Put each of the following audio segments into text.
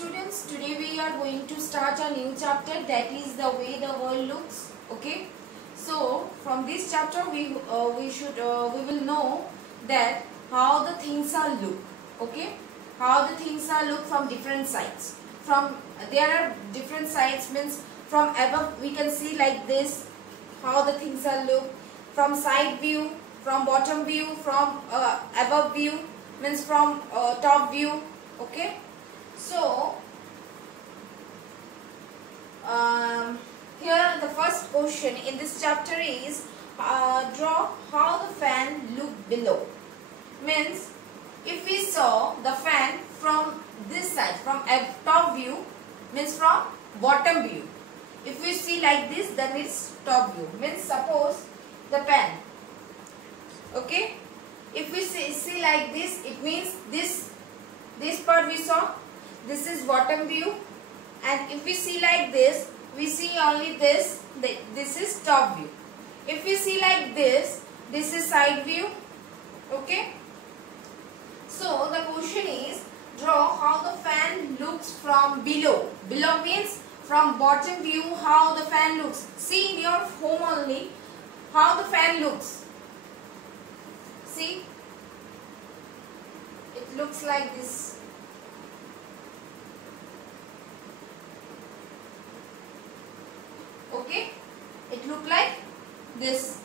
students, today we are going to start a new chapter, that is the way the world looks. Okay, so from this chapter we will know that how the things are look. Okay, how the things are look from different sides. From there are different sides, means from above we can see like this how the things are look, from side view, from bottom view, from above view, means from top view. Okay, so here the first question in this chapter is draw how the fan look below. Means if we saw the fan from this side, from top view, means from bottom view. If we see like this, then it's top view. Means suppose the fan. Okay, if we see like this, it means this part we saw, this is bottom view, and if we see like this, we see only this is top view. If we see like this is side view. Okay, so the question is draw how the fan looks from below. Below means from bottom view, how the fan looks. See in your home only how the fan looks. See, it looks like this. Okay, it look like this.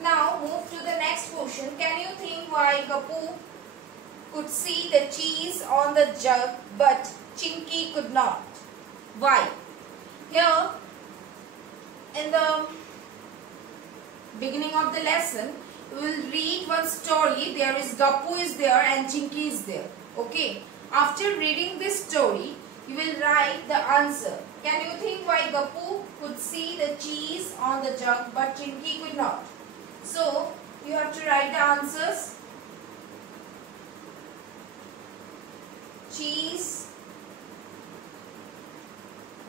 Now move to the next question. Can you think why Gappu could see the cheese on the jug but Chinky could not? Why? Here in the beginning of the lesson we will read one story. There is Gappu is there and Chinky is there. Okay, after reading this story you will write the answer. Can you think why Gappu could see the cheese on the jug but Chinky could not? So you have to write the answers. Cheese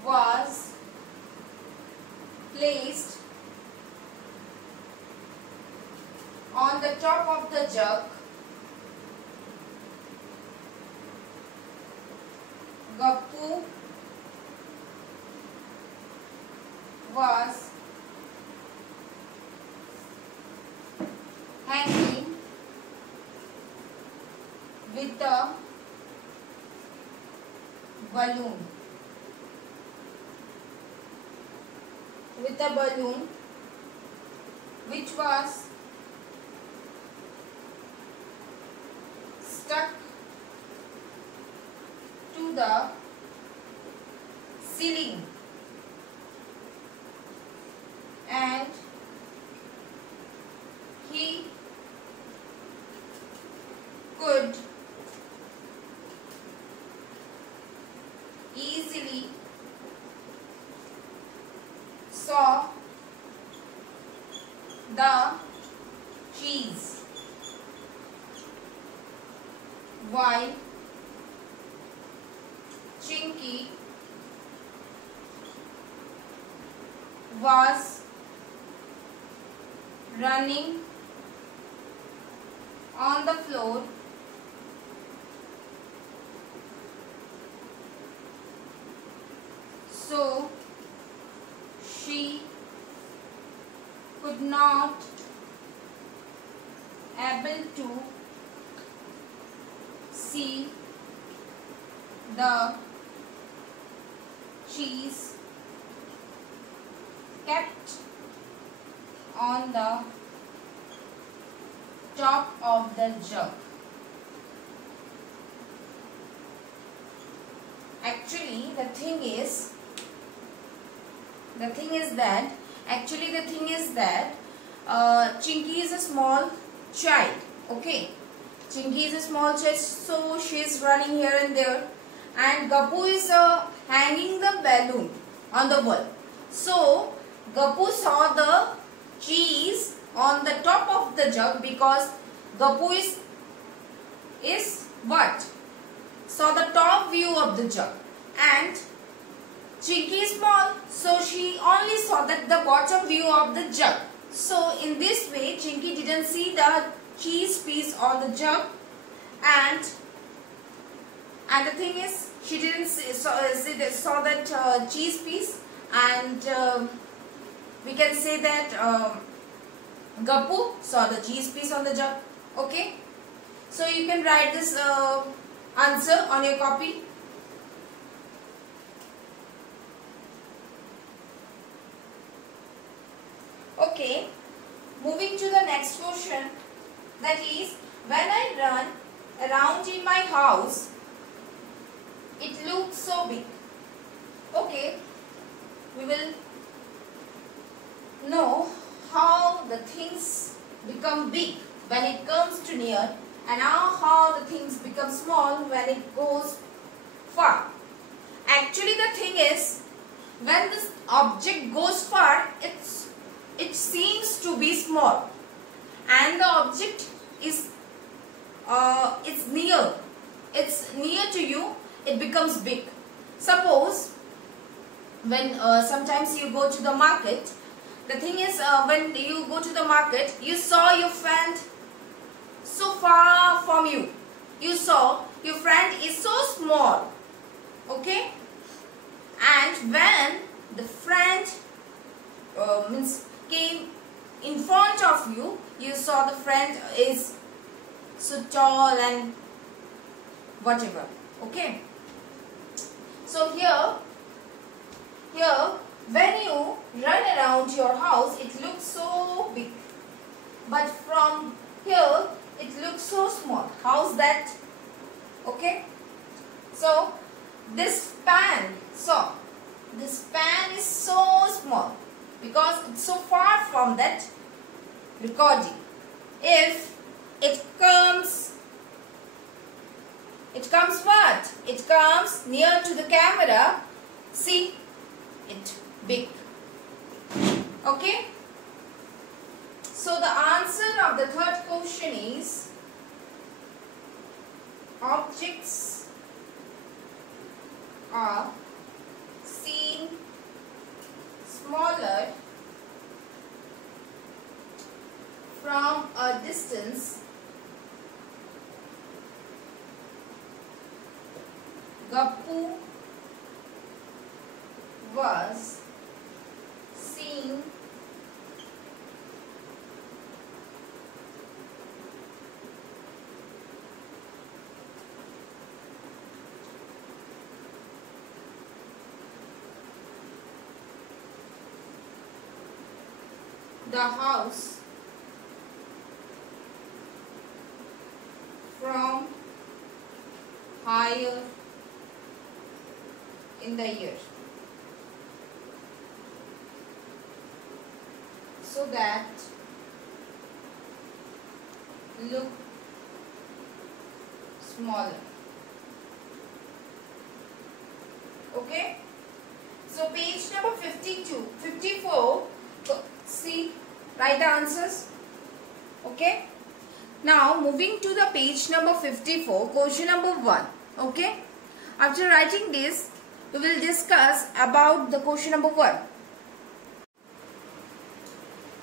was placed on the top of the jug. Gappu was hanging with the balloon. Which was stuck to the ceiling, and he could easily saw the cheese while Chinky was running on the floor so she could not able to see the cheese kept on the top of the jug. Actually the thing is that Chinky is a small child. Okay, Chinky is a small child, so she is running here and there, and Gappu is hanging the balloon on the wall. So Gappu saw the cheese on the top of the jug because Gappu is what? Saw the top view of the jug, and Chinky is small, so she only saw the bottom view of the jug. So in this way Chinky didn't see the cheese piece on the jug, and And the thing is, she didn't saw that cheese piece, and we can say that Gappu saw the cheese piece on the jug. Okay, so you can write this answer on your copy. Okay, moving to the next question, that is, when I run around in my house, it looks so big. Okay, we will know how the things become big when it comes to near, and how the things become small when it goes far. Actually, the thing is, when this object goes far, it seems to be small, and the object is it's near to you, it becomes big. Suppose when sometimes you go to the market, the thing is, when you go to the market, you saw your friend so far from you. You saw your friend is so small. Okay, and when the friend came in front of you, you saw the friend is so tall and whatever. Okay, so here when you run around your house, it looks so big, but from here it looks so small. How's that? Okay, so this pan is so small because it's so far from that recording. If it comes what? It comes near to the camera. See, it big. Okay. So the answer of the third question is, objects are seen smaller from a distance. Gappu was seen the house from higher in the air, so that look smaller. Okay, so page number 54, see, write the answers. Okay, now moving to the page number 54, question number 1. Okay, after writing this, we will discuss about the question number 1.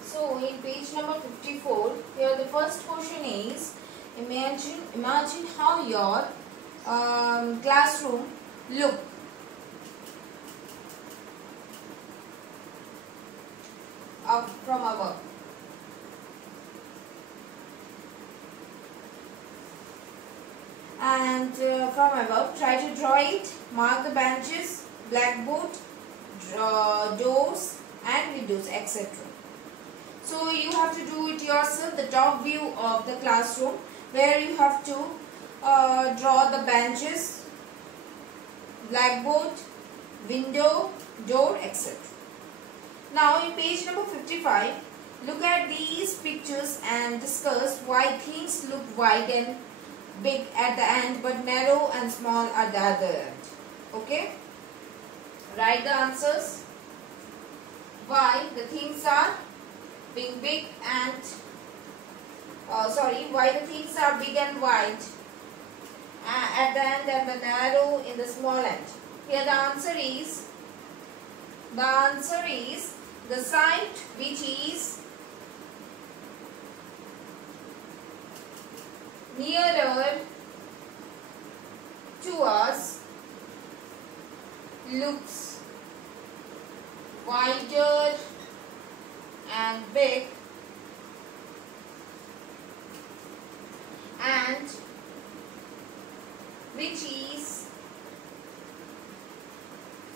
So in page number 54, here the first question is, imagine how your classroom look. Up from above. And from above, try to draw it, mark the benches, blackboard, doors and windows, etc. So you have to do it yourself, the top view of the classroom, where you have to draw the benches, blackboard, window, door, etc. Now in page number 55, look at these pictures and discuss why things look wide and big at the end but narrow and small at the other end. Okay? Write the answers. Why the things are being big and why the things are big and wide at the end and the narrow in the small end. Here the answer is the side which is nearer to us looks wider and big and which is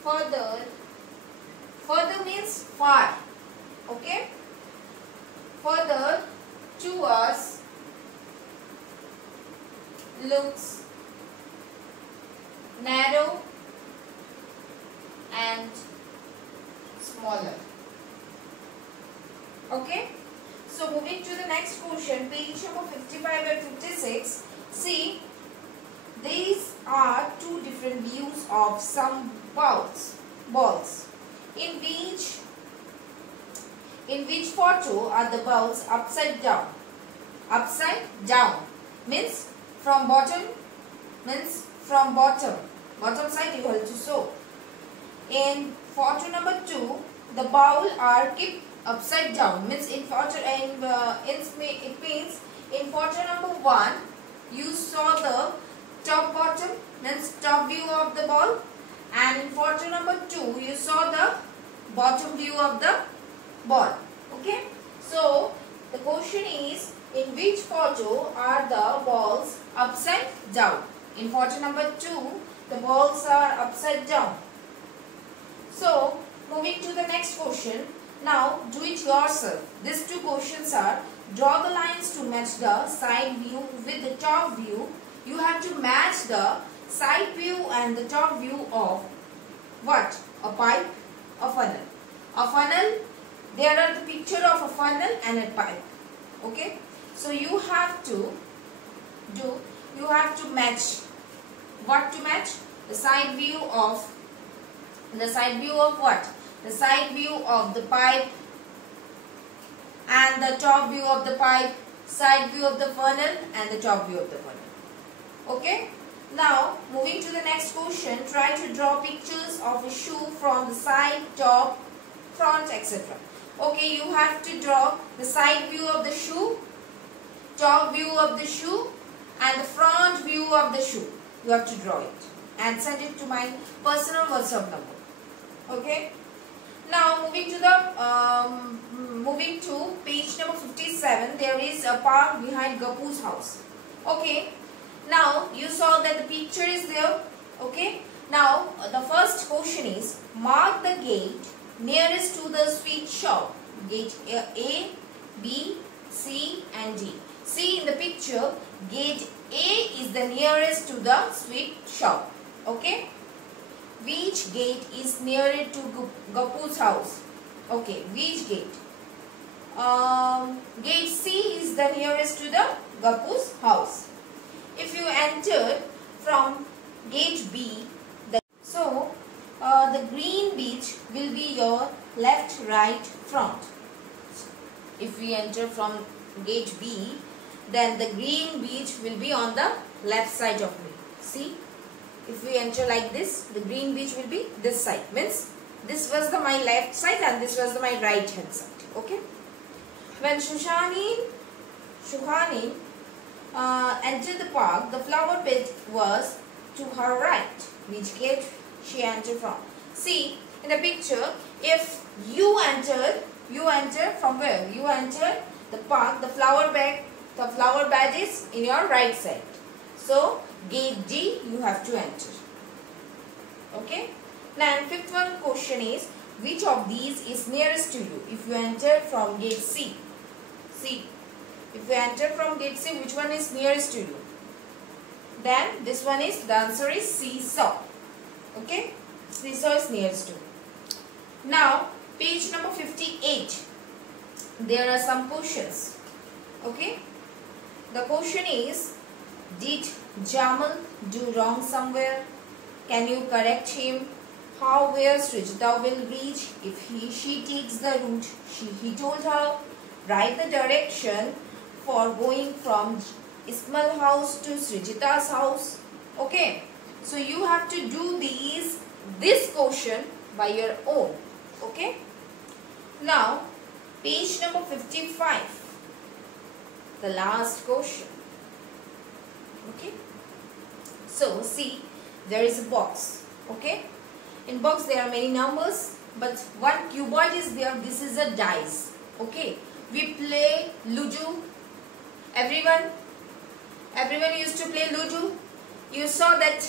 further means far, okay, further to us looks narrow and smaller. Okay, so moving to the next question, page number 55 and 56. See, these are two different views of some balls. In which photo are the balls upside down? Upside down means from bottom, bottom side you have to show. In photo number 2, the ball are kept upside down, means it means in photo number 1 you saw the top bottom, means top view of the ball, and in photo number 2 you saw the bottom view of the ball. Okay, so the question is, in which photo are the balls upside down? In photo number 2 the balls are upside down. So moving to the next question. Now do it yourself. These two questions are, draw the lines to match the side view with the top view. You have to match the side view and the top view of what? A pipe, a funnel. A funnel, there are the picture of a funnel and a pipe. Okay, so you have to match. What to match? The side view of what? The side view of the pipe and the top view of the pipe, side view of the funnel and the top view of the funnel. Okay, now moving to the next question, try to draw pictures of a shoe from the side, top, front, etc. Okay, you have to draw the side view of the shoe, top view of the shoe and the front view of the shoe. You have to draw it and send it to my personal WhatsApp number. Okay, now moving to page number 57. There is a park behind Gapu's house. Okay, now you saw that the picture is there. Okay, now the first question is, mark the gate nearest to the sweet shop. Gate A, B, C and D. See in the picture, gate A is the nearest to the sweet shop. Okay, which gate is nearer to Gapu's house? Okay, which gate? Gate C is the nearest to the Gapu's house. If you entered from gate B, the green beach will be your left, right, front. If we enter from gate B, then the green beach will be on the left side of me. See, if we enter like this, the green beach will be this side. Means this was my left side and this was my right hand side. Okay. When Shuhanin entered the park, the flower bed was to her right. Which gate she entered from? See in the picture, if you enter from where? You enter the park, the flower bed is in your right side. So gate D you have to enter. Okay. Now fifth one question is, which of these is nearest to you? If you enter from gate C. If you enter from gate C, which one is nearest to you? Then this one is, the answer is seesaw. Okay. Seesaw is nearest to you. Now page number 58. There are some questions. Okay. The question is, did Jamal do wrong somewhere? Can you correct him? How, where Srijita will reach if she takes the route he told her? Write the direction for going from Ismail house to Srijita's house. Okay. So you have to do this question by your own. Okay. Now page number 55. The last question. Okay. So see, there is a box. Okay, in box there are many numbers, but one cuboid is there. This is a dice. Okay, we play Ludo. Everyone used to play Ludo. You saw that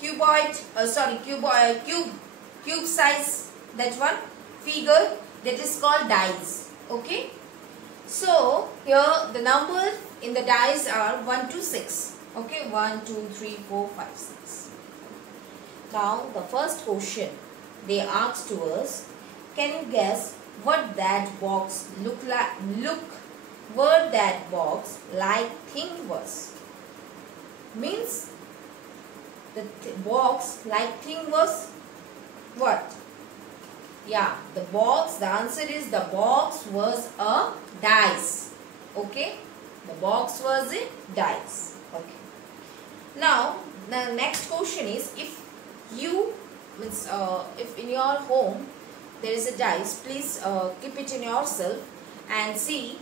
cuboid, cube size, that one figure, that is called dice. Okay, so here the number in the dice are 1 to 6. Okay, 1, 2, 3, 4, 5, 6. Now the first question they asked to us, can you guess what that box what that box like thing was? Means the box like thing was what? Yeah, the answer is the box was a dice. Okay, the box was a dice. Okay. Now the next question is, if in your home there is a dice, please keep it in yourself and see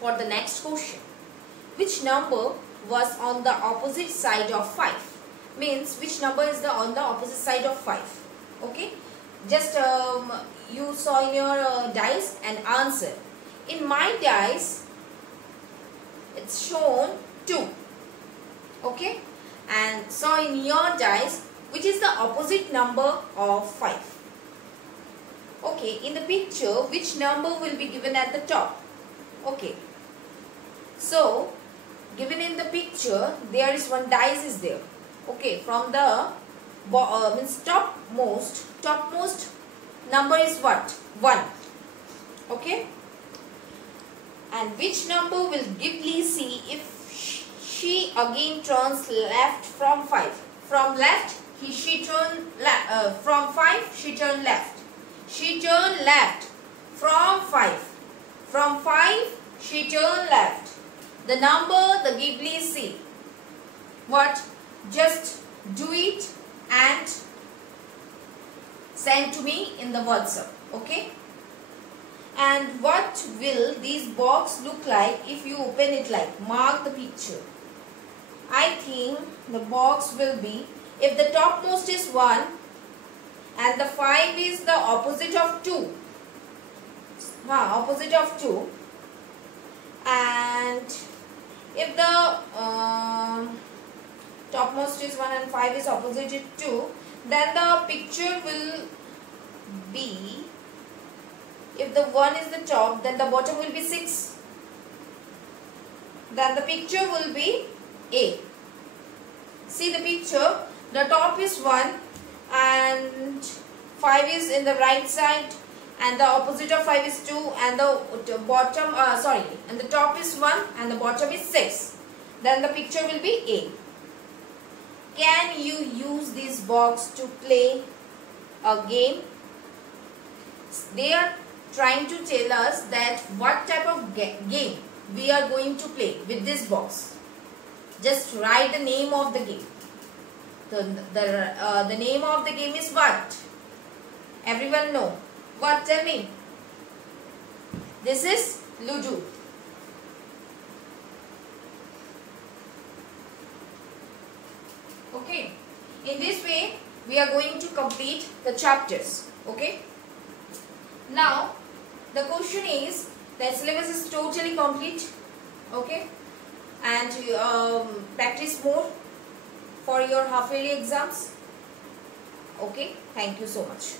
for the next question. Which number was on the opposite side of 5? Means which number is on the opposite side of 5? Okay, just you saw in your dice and answer. In my dice it's shown 2. Okay, and so in your dice, which is the opposite number of 5? Okay, in the picture, which number will be given at the top? Okay, so given in the picture, there is one dice is there. Okay, from the topmost number is what? 1. Okay, and which number will Ghibli see if she again turns left from 5? From left, she turned left. From 5, she turned left. She turned left from 5. From 5, she turned left. The number the Ghibli see. What? Just do it and send to me in the WhatsApp. Okay? And what will this box look like if you open it like? Mark the picture. I think the box will be, if the topmost is 1 and the 5 is the opposite of 2. Opposite of 2. And if the topmost is 1 and 5 is opposite to 2, then the picture will be, if the 1 is the top, then the bottom will be 6. Then the picture will be A. See the picture, the top is 1 and 5 is in the right side, and the opposite of 5 is 2, and the bottom, and the top is 1 and the bottom is 6. Then the picture will be A. Can you use this box to play a game? They are trying to tell us that what type of game we are going to play with this box. Just write the name of the game. The name of the game is what? Everyone know. What? Tell me. This is Ludo. Okay. In this way, we are going to complete the chapters. Okay. Now, the question is, the syllabus is totally complete. Okay. And practice more for your half-yearly exams. Okay. Thank you so much.